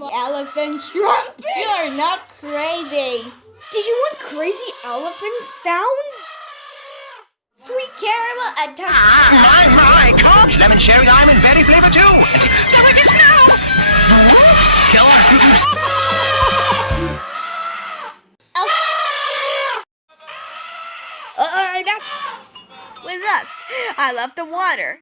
Elephant trumpet! You are not crazy! Did you want crazy elephant sound? Sweet caramel and touch. My, Coke, lemon, cherry, lime, and berry flavor too. And delicious now. Oops, Kellogg's Fruit Loops. With us, I love the water.